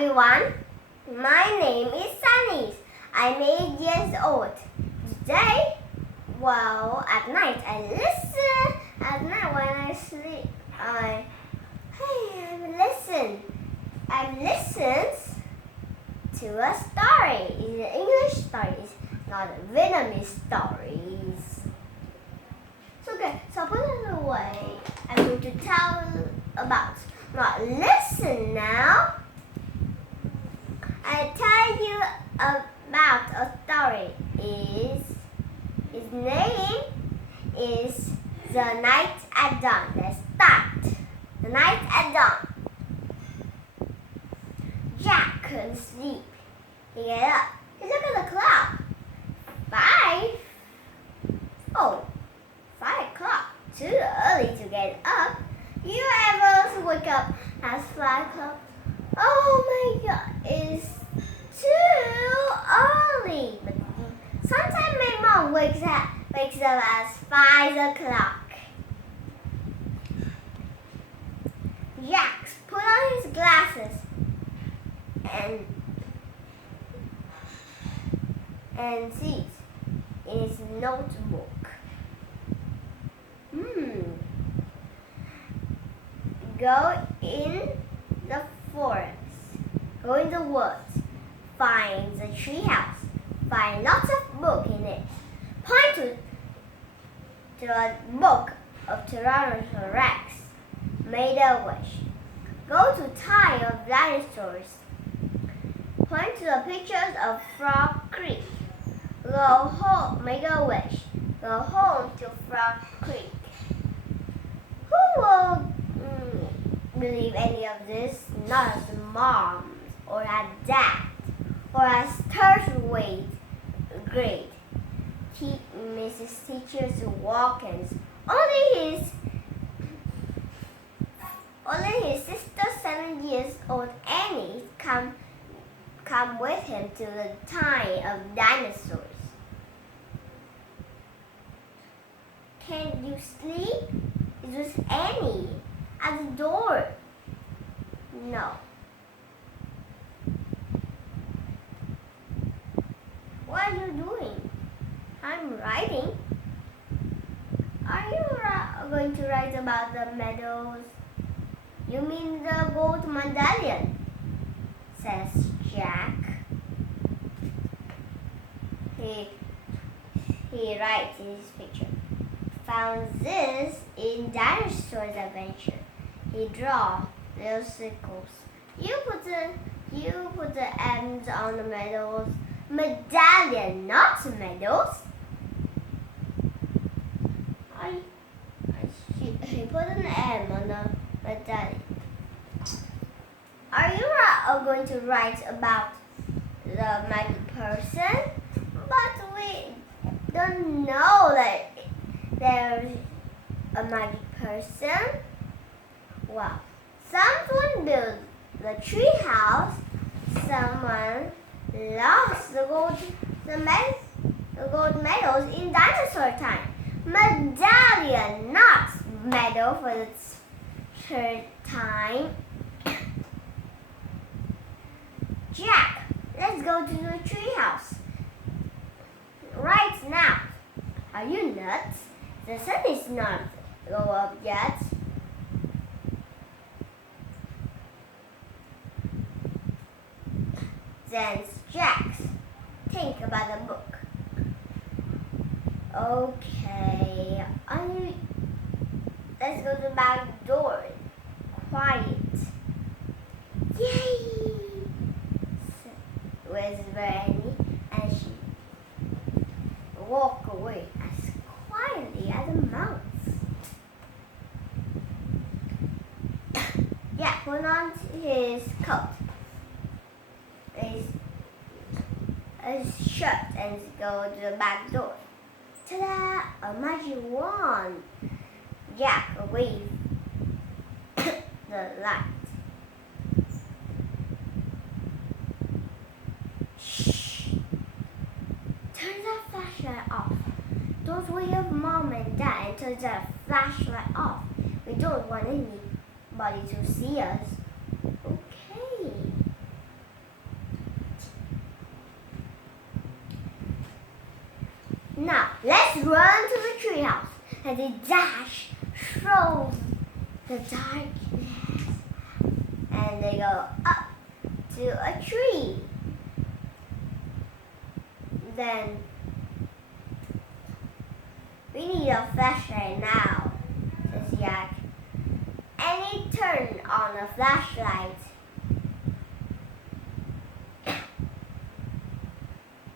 everyone, my name is Sunny. I'm 8 years old. Today, at night I listen. At night when I sleep, I've listened to a story. It's an English story. It's not a Vietnamese stories. So put it away. I'm going to tell about. Now listen now. I tell you about a story. His name is The Night at Dawn. Let's start. The Night at Dawn. Jack couldn't sleep. He got up. He looked at the clock. 5 o'clock. Too early to get up. You ever wake up at 5 o'clock? Oh my God, it's too early. But sometimes my mom wakes up at 5 o'clock. Jack put on his glasses and sees in his notebook. Go in the forest, go in the woods, find the tree house, find lots of books in it. Point to a book of Tyrannosaurus Rex, made a wish. Go to Time of Dinosaurs. Point to the pictures of Frog Creek. Go home, make a wish. Go home to Frog Creek. Who will believe any of this? Not as mom or as dad or as third grade. Mrs. Teacher's walk-ins. Only his sister, 7 years old Annie, come with him to the time of dinosaurs. Can't you sleep? It was Annie at the door. No. What are you doing? I'm writing. Are you going to write about the meadows? You mean the gold medallion? Says Jack. He writes in his picture. Found this in Dinosaur's Adventure. He draw little circles. You put the M's on the medals. Medallion, not medals. He put an M on the medallion. Are you going to write about the magic person? But we don't know that there's a magic person. Well, someone built the tree house. Someone lost the gold medals in dinosaur time. Medallion, not medal for the third time. Jack, let's go to the tree house. Right now. Are you nuts? The sun is not go up yet. Then Jack, think about the book. Okay, let's go to the back door. Quiet. Yay! Where's Annie? And she walked away as quietly as a mouse. Yeah, put on his coat, his shirt, and go to the back door. Ta-da! A magic wand. Jack waved the light. Shh! Turn that flashlight off. Don't wake up Mom and Dad and turn that flashlight off. We don't want anybody to see us. Okay. as he dashed through the darkness, and they go up to a tree. Then we need a flashlight now, says Jack. And he turned on the flashlight.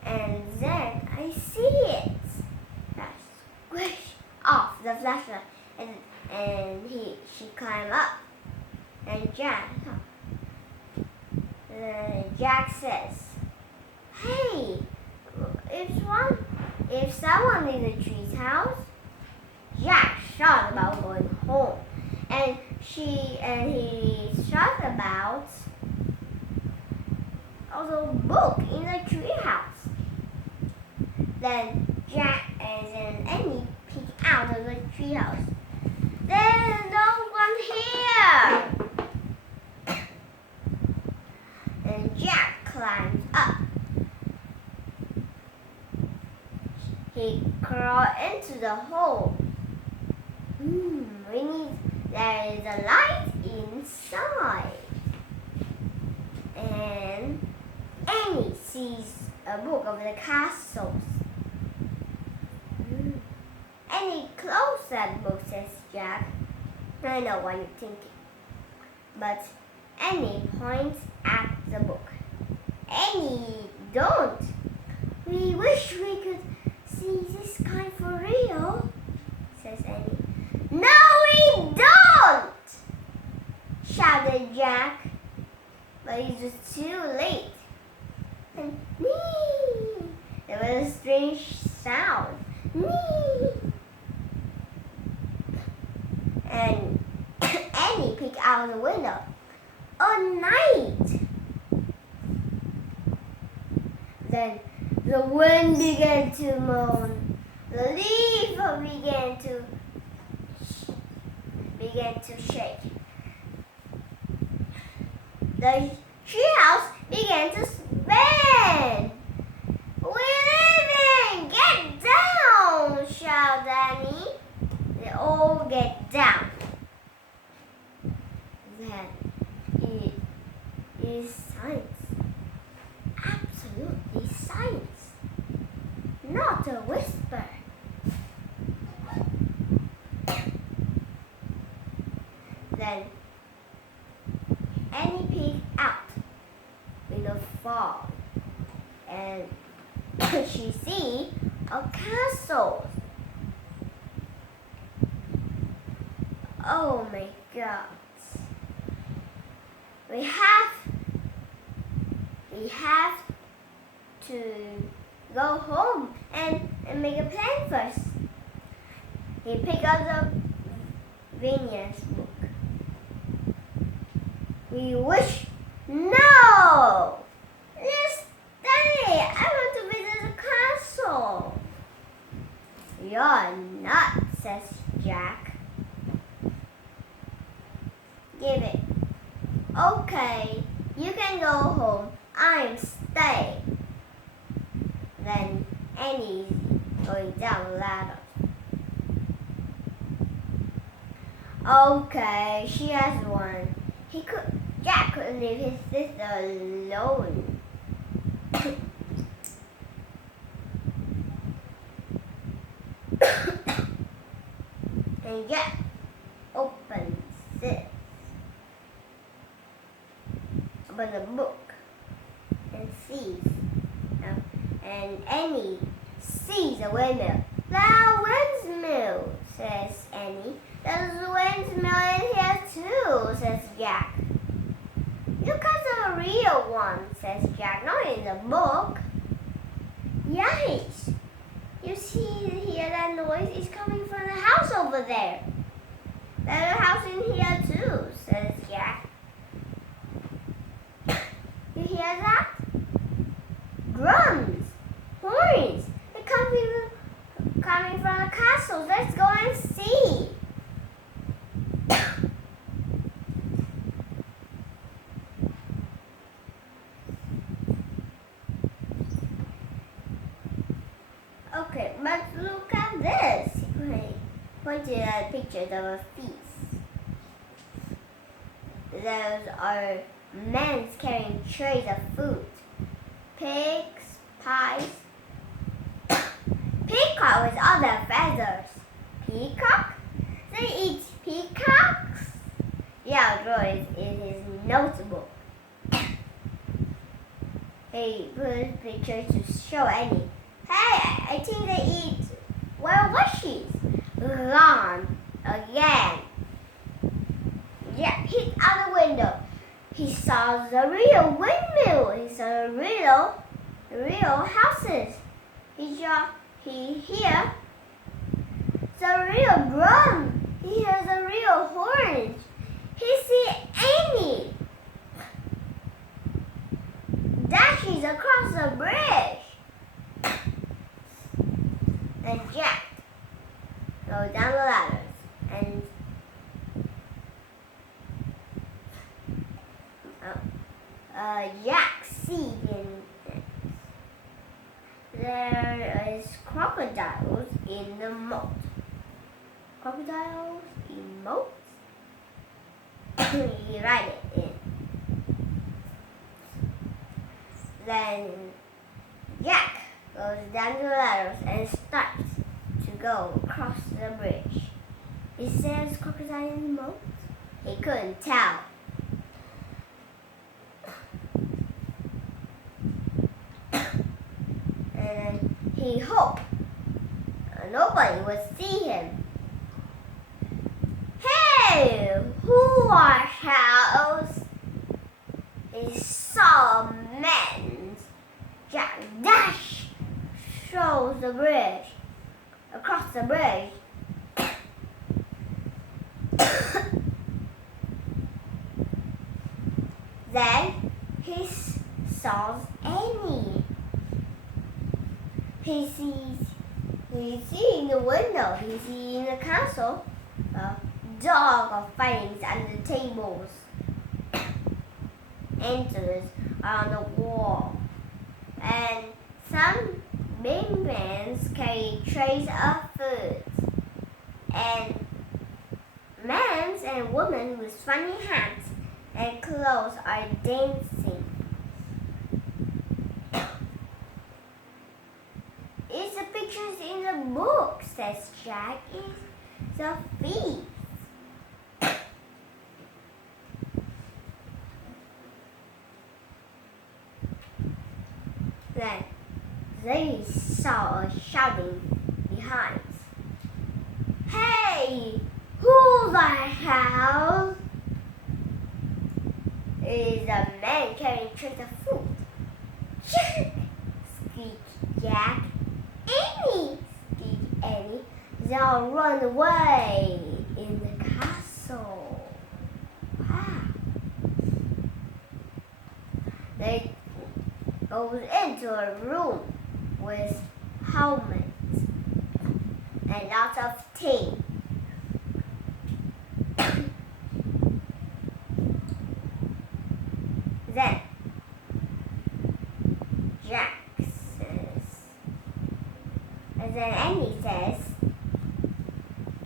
And then I see it. I squish off the flashlight, and she climbed up. And Jack says, "Hey, if someone in the tree's house." Jack thought about going home, and he thought about the book in the treehouse. Then Jack and Annie peek out of the treehouse. There's no one here. And Jack climbs up. He crawled into the hole. There is a light inside. And Annie sees a book of the castles. Annie, close that book, says Jack. I know what you're thinking. But Annie points at the book. Annie, don't. We wish we could see this kind for real, says Annie. No, we don't! Shouted Jack. But it was too late. And there was a strange sound. And Annie peeked out the window. Oh, night! Then the wind began to moan. The leaves began to shake. The treehouse began to spin. We're leaving! Get down! Shouted Annie. They all get down. Then it is science. Absolutely science. Not a whisper. Then Annie peeked out in the fog, and she see a castle. Oh my God! We have to go home and make a plan first. He picked up the Vineyard's book. We wish. No! Let's stay. I want to visit the castle. You're nuts, says Jack. Give it. Okay, you can go home. I'm staying. Then Annie's going down the ladder. Okay, she has one. Jack couldn't leave his sister alone. And Jack opens the book and sees. And Annie sees a windmill. The windmill, says Annie. There's a windmill in here too, says Jack. Look at the real one, says Jack, not in the book. Yikes! You hear that noise? It's coming from the house over there. There's a house in here too, says Jack. You hear that? Drums, horns. They're coming from the castle. Let's go and see. Okay, but look at this. He pointed at pictures of a feast. Those are men carrying trays of food. Pigs, pies. Peacock with all their feathers. Peacock? They eat peacocks? Yeah, Roy in his notebook. He put pictures to show Annie. Hey, I think they eat. Where was she? Gone again. Yeah, he's out the window. He saw the real windmill. He saw the real houses. He hear the real drum. He hears the real horns. He see Annie dashes across the bridge. And Jack goes down the ladders and Jack sees there is crocodiles in the moat. Crocodiles in moats? He write it in. Then Jack goes down the ladders and starts to go across the bridge. Is there a crocodile in the moat? He couldn't tell. And he hoped nobody would see him. Hey, who are house? He saw a man. Jack dash shows the bridge. Across the bridge. Then he saw Annie. He sees in the window. He sees in the castle a dog fighting under tables. Antlers are on the wall, and some big men carry trays of food, and men and women with funny hats and clothes are dancing. It's the pictures in the book, says Jack. It's the feast. Then they saw a shouting behind. Hey, who the hell is a man carrying trays of food? Jack! Squeaked Jack. Annie! Squeaked Annie. They all run away in the castle. Wow. They goes into a room with helmets and lots of tea. Then Jack says, and then Annie says,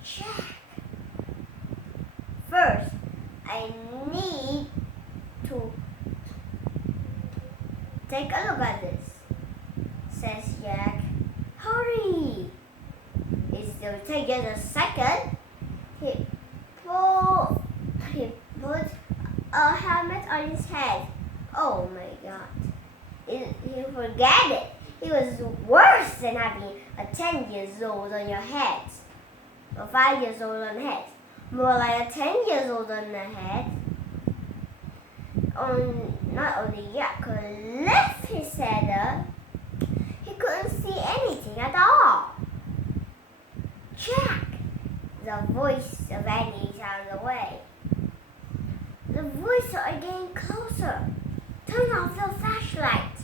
Jack, first I need to take a look at this, says Jack. Hurry! It'll take just a second. He put a helmet on his head. Oh my God. He forgot it. It was worse than having a 10 years old on your head. Or 5 years old on the head. More like a 10 years old on the head. Not only Jack could lift his head up, he couldn't see anything at all. Jack! The voice of Annie sounded away. The voices are getting closer. Turn off the flashlight,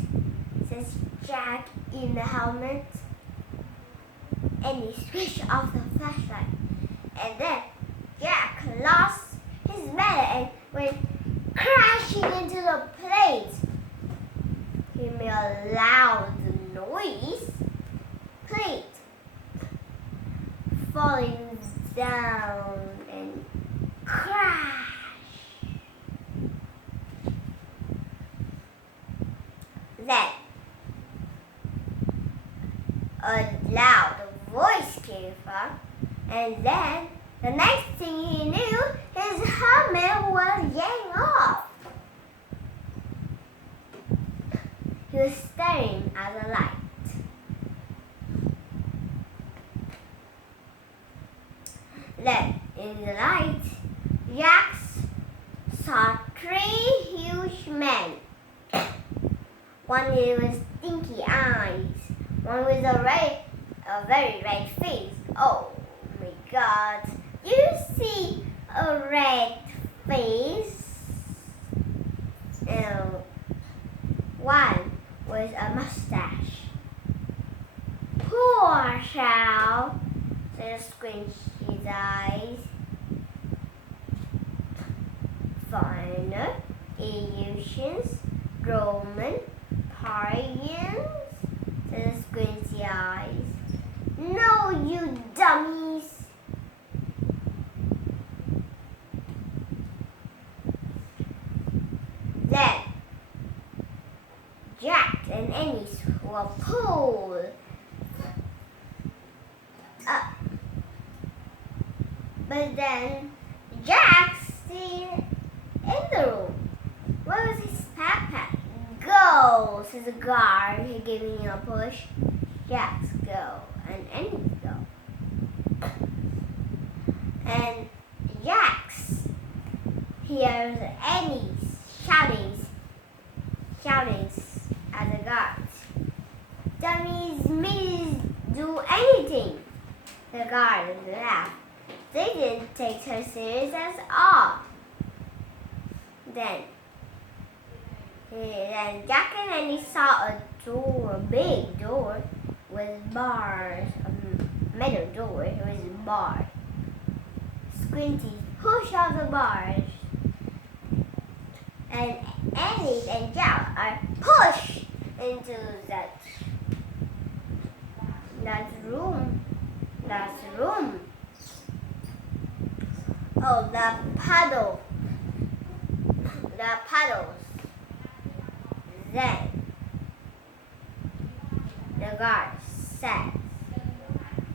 says Jack in the helmet. Annie switched off the flashlight. And then Jack lost his medal and went crashing into the plate. He made a loud noise. Plate falling Then a loud voice came from, and then the next thing he knew, his helmet was getting off. He was staring at the light. Then, in the light, Jack saw 3 huge men. One with stinky eyes, one with a very red face. Oh my God! You see a red face? One with a mustache. Poor Shao, said Squinty's eyes. Foreigner, Asians, Roman, Parians, said Squinty eyes. No, you dummies! Then Jack and Ennis were pulled up. But then Jack's seen in the room. Where was his backpack? Go, says the guard, giving him a push. Jack's go, and Ennis go. And Jack's hears Ennis shouting at the guards. Dummies may do anything. The guards laughed. They didn't take her serious at all. Then Jack and Annie saw a big door with bars, a metal door with bars. Squinty pushed out the bars, and Annie and Jack are pushed into that room. Oh, the puddles. Then the guard said,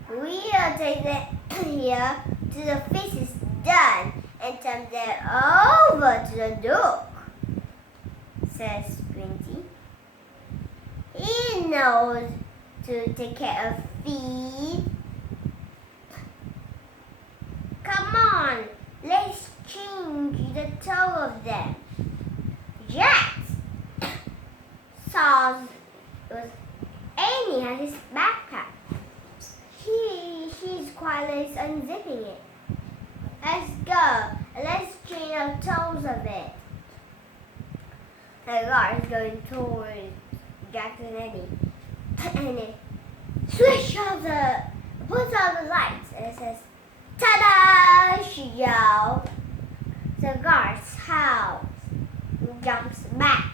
"We'll take them here till the feast is done and turn them over to the Duke," says Squinty. He knows to take care of feet. Come on, let's change the two of them. Jack saw was Annie had his backpack. He's quietly unzipping it. Let's go. Let's change the toes of it. The guard is going towards Jack and Annie. Annie puts out the lights and says, "Ta-da!" she yells. The guard's house jumps back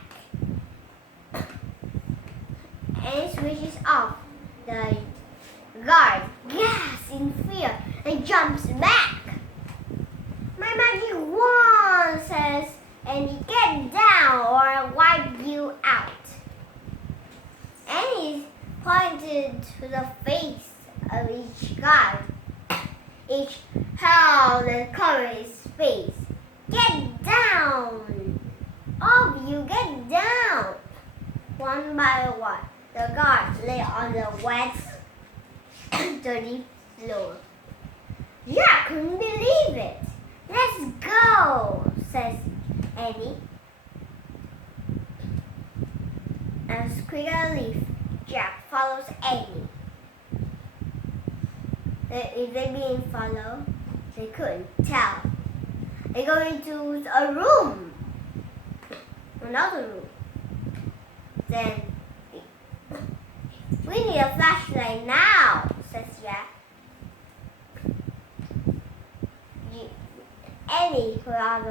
and switches off. The guard gasps in fear and jumps back. "My magic wand," says, "and get down or I'll wipe you out." And he pointed to the face of each guard. Each held and covered his face. "Get down! All of you, get down!" One by one, the guards lay on the wet, dirty floor. Jack couldn't believe it. "Let's go," says Annie. As quick as a leaf, Jack follows Annie. If they being followed, they couldn't tell. They go into a room, another room. Then, "We need a flashlight now," says Jack. Annie put on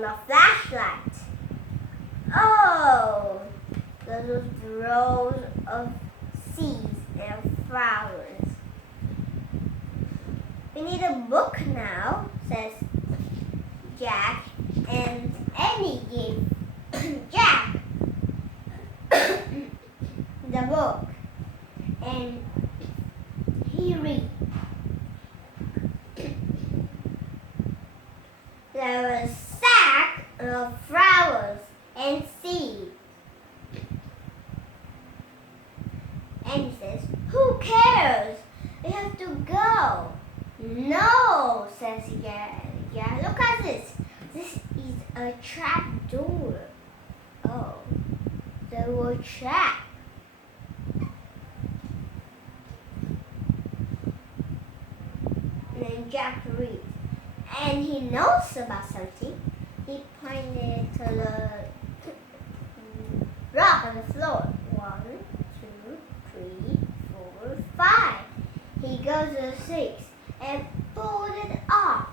the flashlight. Oh, those rows of seeds and flowers. "We need a book now," says Jack, and Annie gave Jack travels and sees. And he says, "Who cares? We have to go." "No," says Jack. "Look at this. This is a trap door." "Oh, the word trap." And then Jack reads, and he knows about something. He pointed to the rock on the floor. 1, 2, 3, 4, 5. He goes to the 6 and pulled it off.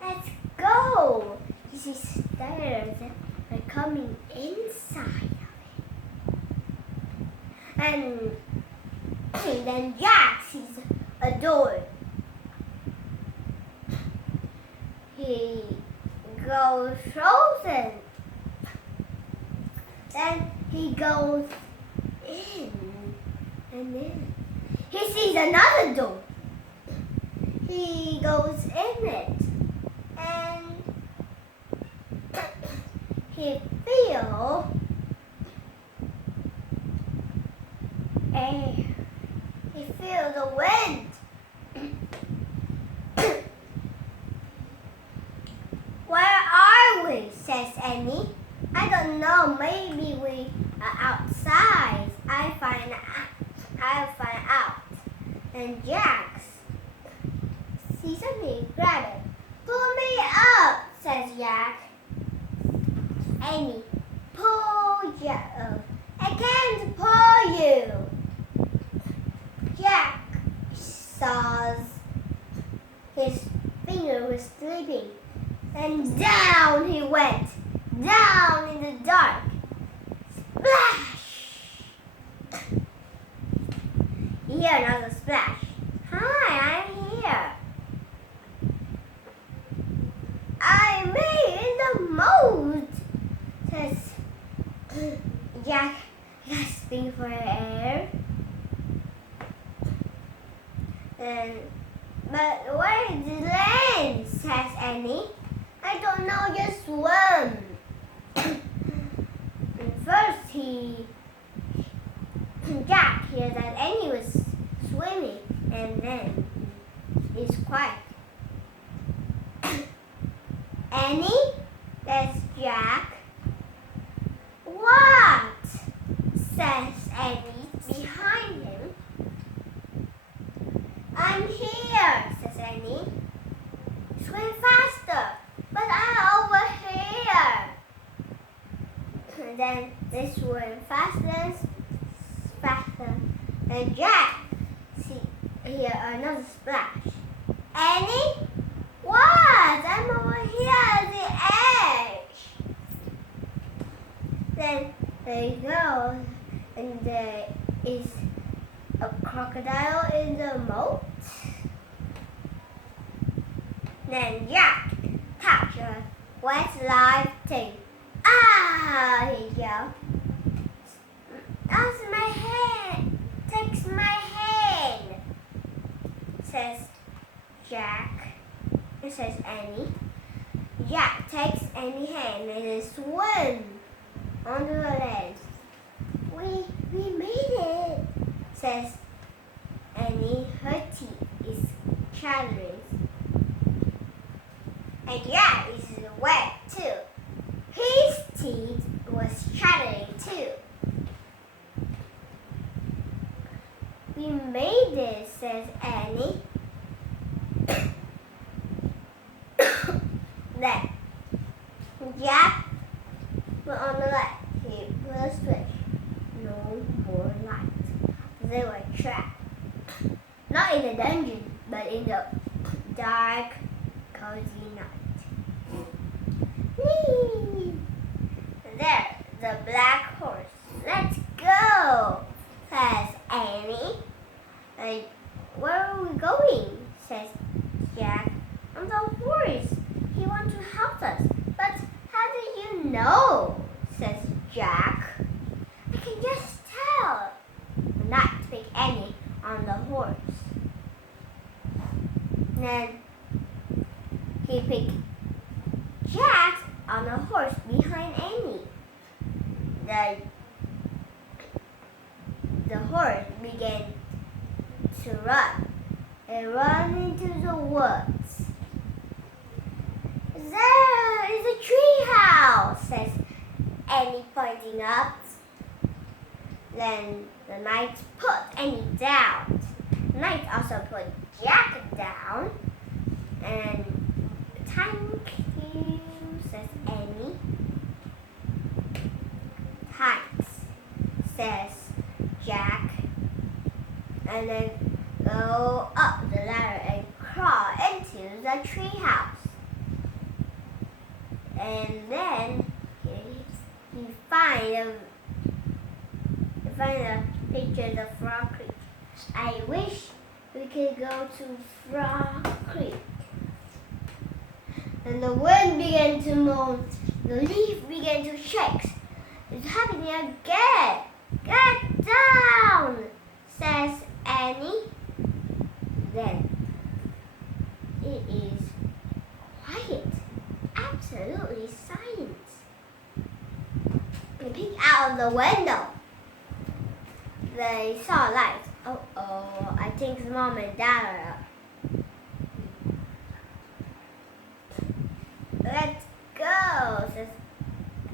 "Let's go." He sees stairs are coming inside of it. And then Jack sees a door. He goes frozen. Then he goes in, and then he sees another door. He goes in it, and he feels air. He feels the wind. "Where are we?" says Annie. "I don't know. Maybe we are outside. I'll find out." And Jack sees something, grab it. "Pull me up," says Jack. Annie, pull Jack up. "I can't pull you." Jack saw his finger was slipping. And down he went, down in the dark. Splash! You hear another splash. "Hi, I'm here." "I made in the moat," says Jack, gasping for air. "But where is the land?" says Annie. "I don't know, just swim." First Jack hears that Annie was swimming, and then he's quiet. "Annie?" says Jack. "What?" says Annie behind him. "I'm here," says Annie. "Swim faster." "But I'm over here." And then they swim faster and faster. And Jack hear another splash. "Annie? What? I'm over here at the edge." Then they go, and there is a crocodile in the moat. Then Jack touch a wet live thing. "Ah!" he yelled. "That's my hand! Takes my hand!" says Jack. It says Annie. Jack takes Annie's hand and they swim onto the land. We made it," says Annie. Her teeth is chattering. And Jack is wet too. His teeth was chattering too. "We made it," says Annie. Then Jack put on the light. He put a switch. No more light. They were trapped. Not in the dungeon, but in the dark, cozy night. Whee! There, the black horse. "Let's go," says Annie. "Where are we going?" says Jack. "On the horse. He wants to help us." "But how do you know?" says Jack. "I can just tell." Not take Annie on the horse. Then he picked Jack on the horse behind. They run into the woods. There is a tree house, says Annie, pointing up. Then the knight put Annie down. The knight also put Jack down. And thank you, says Annie. Thanks, says Jack. And then go up the ladder and crawl into the tree house. And then you find a picture of Frog Creek. I wish we could go to Frog Creek. And the wind began to moan. The leaf began to shake. It's happening again. Get down, says Annie. Then it is quiet. Absolutely silence. They peeked out of the window. They saw lights. Oh, I think Mom and Dad are up. Let's go,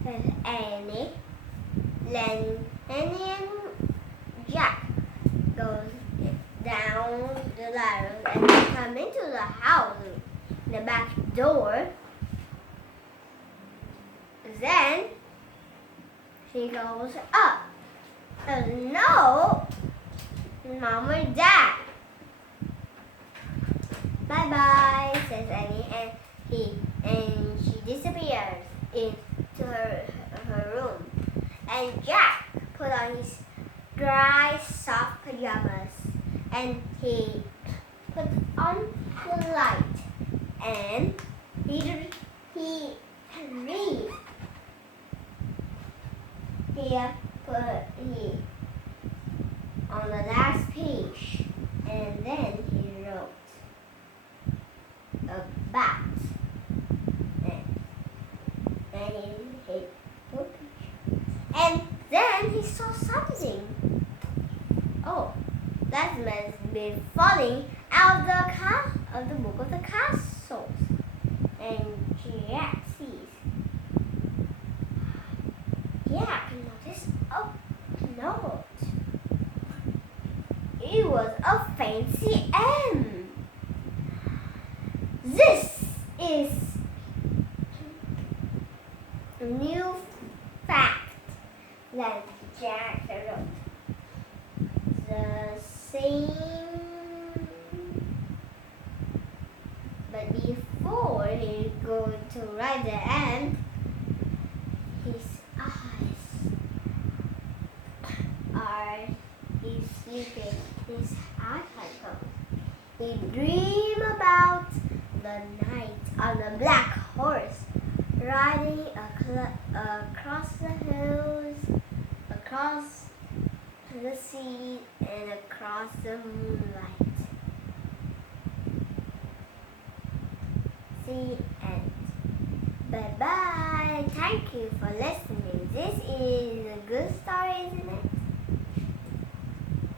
says Annie. Then Annie and Jack goes down the ladder and they come into the house, the back door. Then she goes up. No, Mom or Dad. Bye-bye, says Annie, and she disappears into her room. And Jack put on his dry, soft pajamas, and he put on the light, and he read. He on the last page, and then he wrote about, and he put, and then he saw something. Oh, that man's been falling out of the book of the castles, and Jack sees. Jack noticed a note. It was a fancy M. This is a new fact that Jack wrote. The same, but before he goes to write the M, he's sleeping. His eyes are closed. He dreams about the knight on the black horse, riding across the hills, across the sea, and across the moonlight. The end. Bye-bye. Thank you for listening. This is a good story, isn't it?